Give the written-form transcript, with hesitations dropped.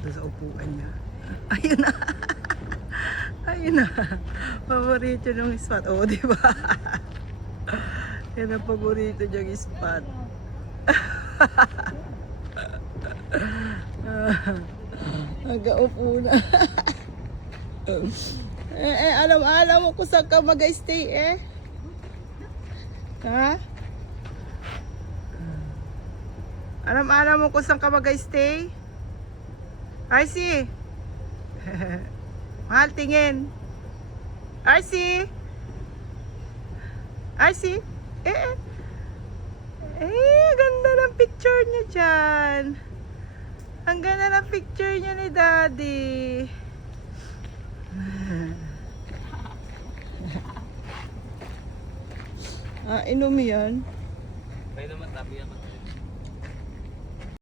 doon sa upuan niya. Ayun na. Ayun na. Paborito ng spot. Oo, di ba? Yan ang paborito niyang spot. Nag-aupo na. Alam mo kung saan ka mag-stay eh. Ha? Alam mo kung saan ka mag-stay? RC! Mahal, tingin. RC! RC! Ganda ng picture niya dyan. Ang ganda ng picture niya ni Daddy. Inom yan. Kaya naman tabi ako.